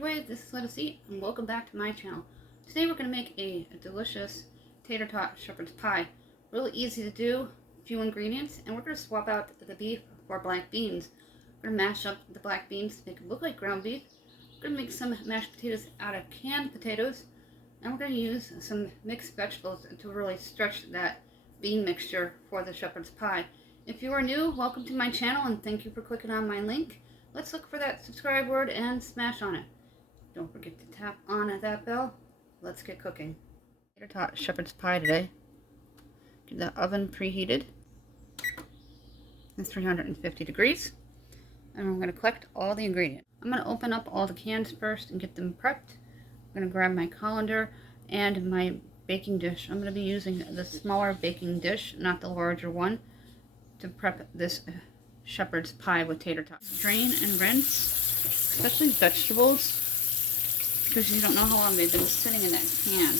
Way, this is Let Us Eat, and welcome back to my channel. Today we're going to make a delicious tater tot shepherd's pie. Really easy to do, few ingredients, and we're going to swap out the beef for black beans. We're going to mash up the black beans to make it look like ground beef. We're going to make some mashed potatoes out of canned potatoes, and we're going to use some mixed vegetables to really stretch that bean mixture for the shepherd's pie. If you are new, welcome to my channel, and thank you for clicking on my link. Let's look for that subscribe word and smash on it. Don't forget to tap on that bell. Let's get cooking. Tater tot shepherd's pie today. Get the oven preheated at 350 degrees. And I'm going to collect all the ingredients. I'm going to open up all the cans first and get them prepped. I'm going to grab my colander and my baking dish. I'm going to be using the smaller baking dish, not the larger one, to prep this shepherd's pie with tater tots. Drain and rinse, especially vegetables, because you don't know how long they've been sitting in that can.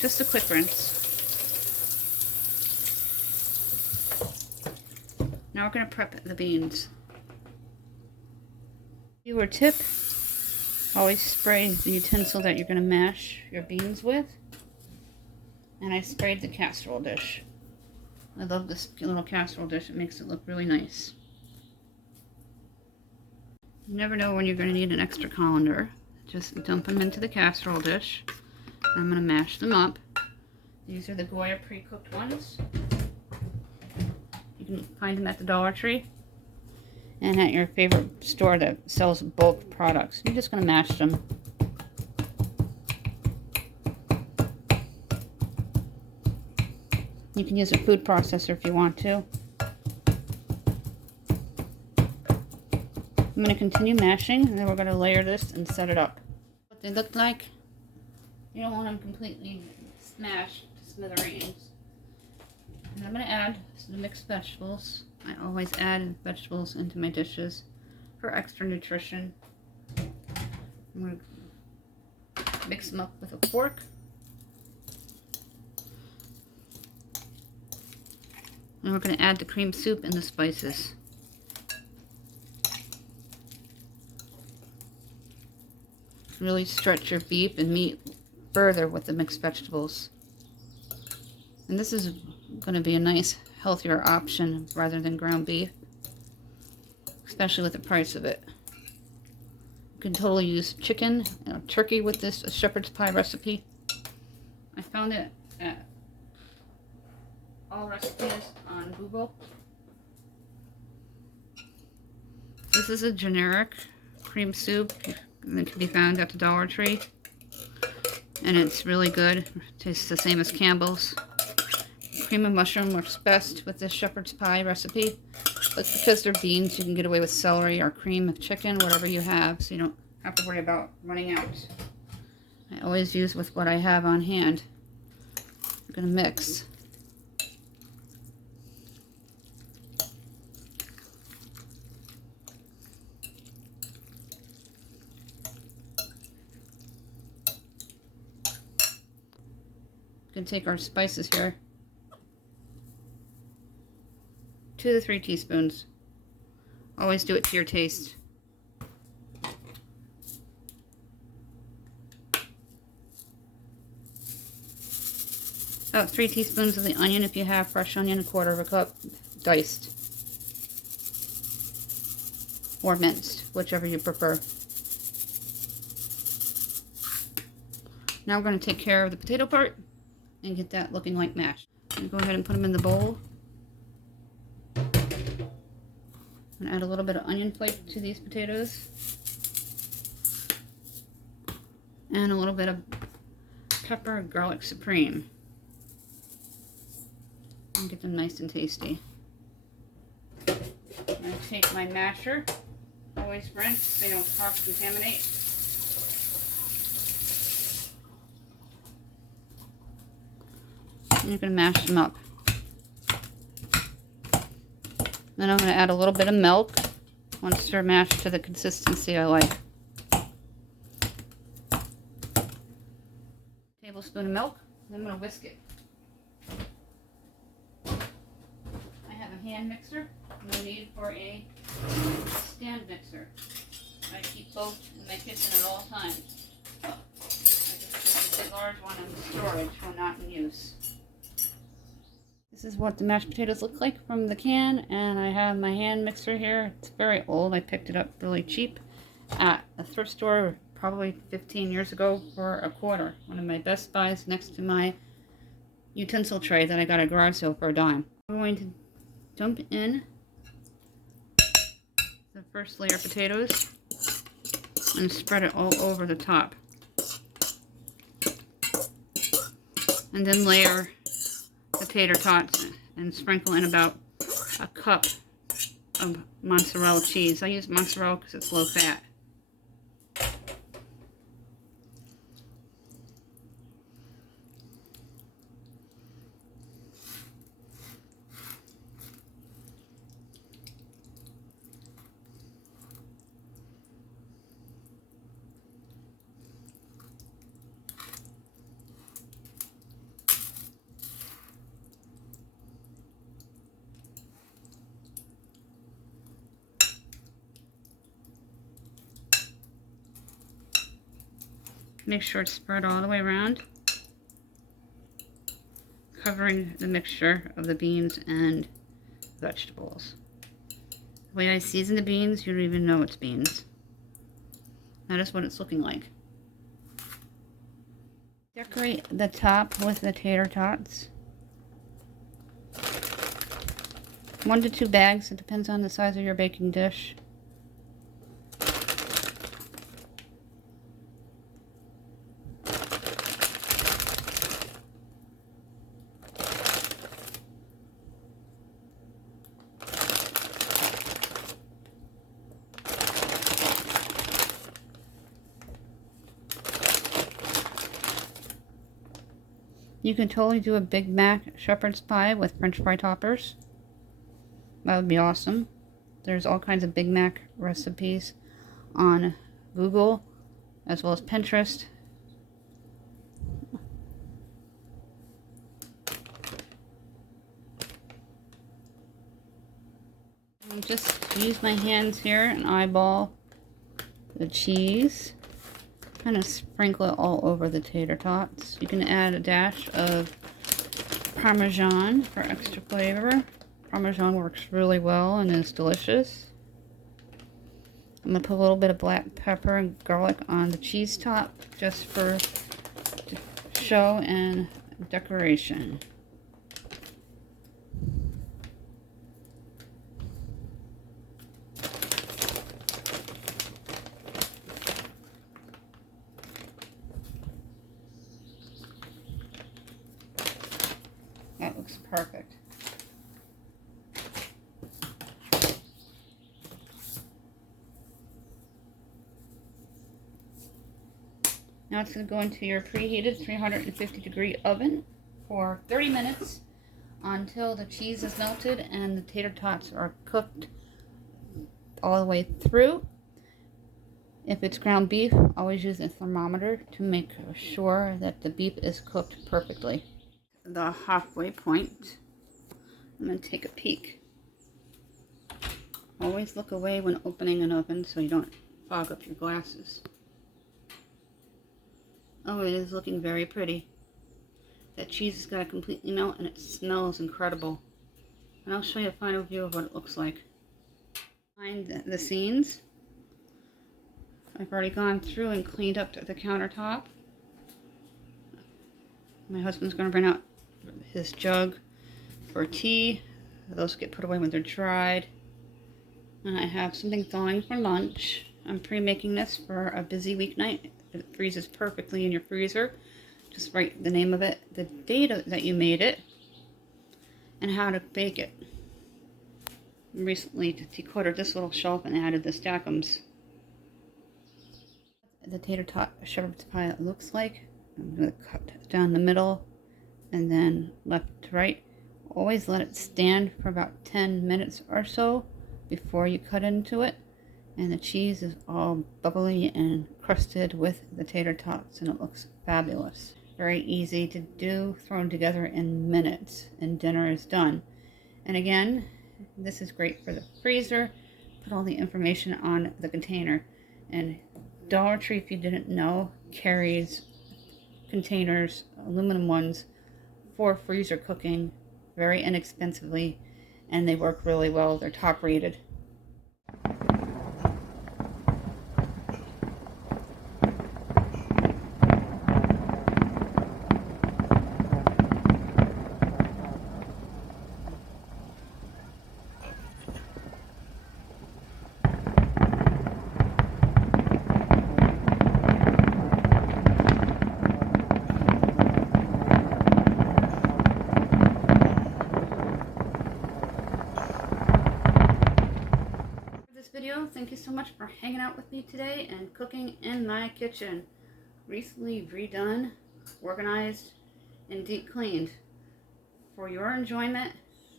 Just a quick rinse. Now we're going to prep the beans. Viewer tip, always spray the utensil that you're going to mash your beans with. And I sprayed the casserole dish. I love this little casserole dish. It makes it look really nice. You never know when you're going to need an extra colander. Just dump them into the casserole dish. I'm going to mash them up. These are the Goya pre-cooked ones. You can find them at the Dollar Tree and at your favorite store that sells bulk products. You're just going to mash them. You can use a food processor if you want to. I'm going to continue mashing, and then we're going to layer this and set it up. What they look like, you don't want them completely smashed to smithereens. And I'm going to add the mixed vegetables. I always add vegetables into my dishes for extra nutrition. I'm going to mix them up with a fork. And we're going to add the cream soup and the spices. Really stretch your beef and meat further with the mixed vegetables. And this is going to be a nice, healthier option rather than ground beef, especially with the price of it. You can totally use chicken, turkey with this shepherd's pie recipe. I found it at all recipes on Google. This is a generic cream soup that can be found at the Dollar Tree, and it's really good. It tastes the same as Campbell's. Cream of mushroom works best with this shepherd's pie recipe, but because they're beans, you can get away with celery or cream of chicken, whatever you have, so you don't have to worry about running out. I always use with what I have on hand. I'm going to mix. Going to take our spices here. 2 to 3 teaspoons. Always do it to your taste. About 3 teaspoons of the onion if you have fresh onion, 1/4 cup diced. Or minced, whichever you prefer. Now we're going to take care of the potato part and get that looking like mash. Go ahead and put them in the bowl. And add a little bit of onion flake to these potatoes. And a little bit of pepper garlic supreme. And get them nice and tasty. I'm going to take my masher. Always rinse so they don't cross-contaminate. And you're going to mash them up. Then I'm going to add a little bit of milk once they're mashed to the consistency I like. Tablespoon of milk. Then I'm going to whisk it. I have a hand mixer. No need for a stand mixer. I keep both in my kitchen at all times. I just put the big large one in storage when not in use. This is what the mashed potatoes look like from the can, and I have my hand mixer here. It's very old. I picked it up really cheap at a thrift store probably 15 years ago for $1. One of my best buys next to my utensil tray that I got at a garage sale for $10. I'm going to dump in the first layer of potatoes and spread it all over the top. And then layer the tater tots and sprinkle in about a cup of mozzarella cheese. I use mozzarella because it's low fat. Make sure it's spread all the way around, covering the mixture of the beans and vegetables. The way I season the beans, you don't even know it's beans. That is what it's looking like. Decorate the top with the tater tots. 1 to 2 bags, it depends on the size of your baking dish. You can totally do a Big Mac shepherd's pie with French fry toppers. That would be awesome. There's all kinds of Big Mac recipes on Google as well as Pinterest. I'll just use my hands here and eyeball the cheese. Kind of sprinkle it all over the tater tots. You can add a dash of Parmesan for extra flavor. Parmesan works really well and is delicious. I'm going to put a little bit of black pepper and garlic on the cheese top just for show and decoration. That looks perfect. Now it's going to go into your preheated 350-degree oven for 30 minutes until the cheese is melted and the tater tots are cooked all the way through. If it's ground beef, always use a thermometer to make sure that the beef is cooked perfectly. The halfway point, I'm going to take a peek. Always look away when opening an oven so you don't fog up your glasses. Oh, it is looking very pretty. That cheese has got to completely melt and it smells incredible. And I'll show you a final view of what it looks like. Behind the scenes, I've already gone through and cleaned up the countertop. My husband's going to bring out his jug for tea. Those get put away when they're dried. And I have something thawing for lunch. I'm pre-making this for a busy weeknight. It freezes perfectly in your freezer. Just write the name of it, the date that you made it, and how to bake it. Recently decluttered this little shelf and added the stackums. The tater tot shepherd's pie looks like. I'm going to cut down the middle and then left to right. Always let it stand for about 10 minutes or so before you cut into it. And the cheese is all bubbly and crusted with the tater tots and it looks fabulous. Very easy to do, thrown together in minutes, and dinner is done. And again, this is great for the freezer. Put all the information on the container. And Dollar Tree, if you didn't know, carries containers, aluminum ones, for freezer cooking very inexpensively, and they work really well. They're top rated. Video. Thank you so much for hanging out with me today and cooking in my kitchen. Recently redone, organized, and deep cleaned. For your enjoyment,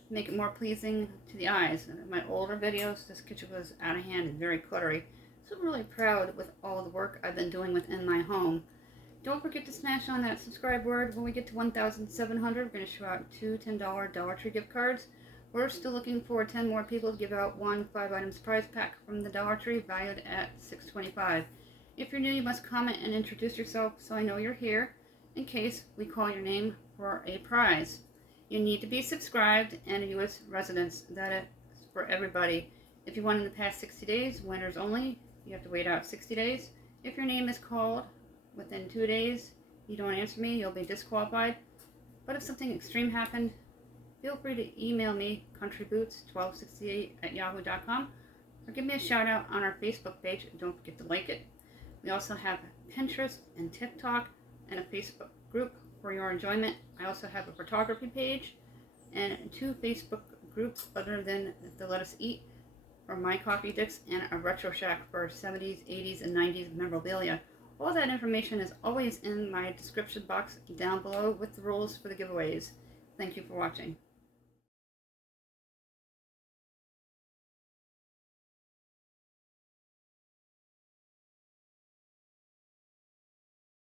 make it more pleasing to the eyes. In my older videos, this kitchen was out of hand and very cluttery. So I'm really proud with all the work I've been doing within my home. Don't forget to smash on that subscribe word. When we get to 1,700, we're going to show out 2 $10 Dollar Tree gift cards. We're still looking for 10 more people to give out one 5-item surprise pack from the Dollar Tree, valued at $6.25. If you're new, you must comment and introduce yourself so I know you're here, in case we call your name for a prize. You need to be subscribed and a U.S. resident. That is for everybody. If you won in the past 60 days, winners only. You have to wait out 60 days. If your name is called within 2 days, you don't answer me, you'll be disqualified. But if something extreme happened, feel free to email me, countryboots1268@yahoo.com, or give me a shout out on our Facebook page. Don't forget to like it. We also have Pinterest and TikTok and a Facebook group for your enjoyment. I also have a photography page and 2 Facebook groups other than the Let Us Eat for My Coffee Dicks and a Retro Shack for 70s, 80s, and 90s memorabilia. All that information is always in my description box down below with the rules for the giveaways. Thank you for watching.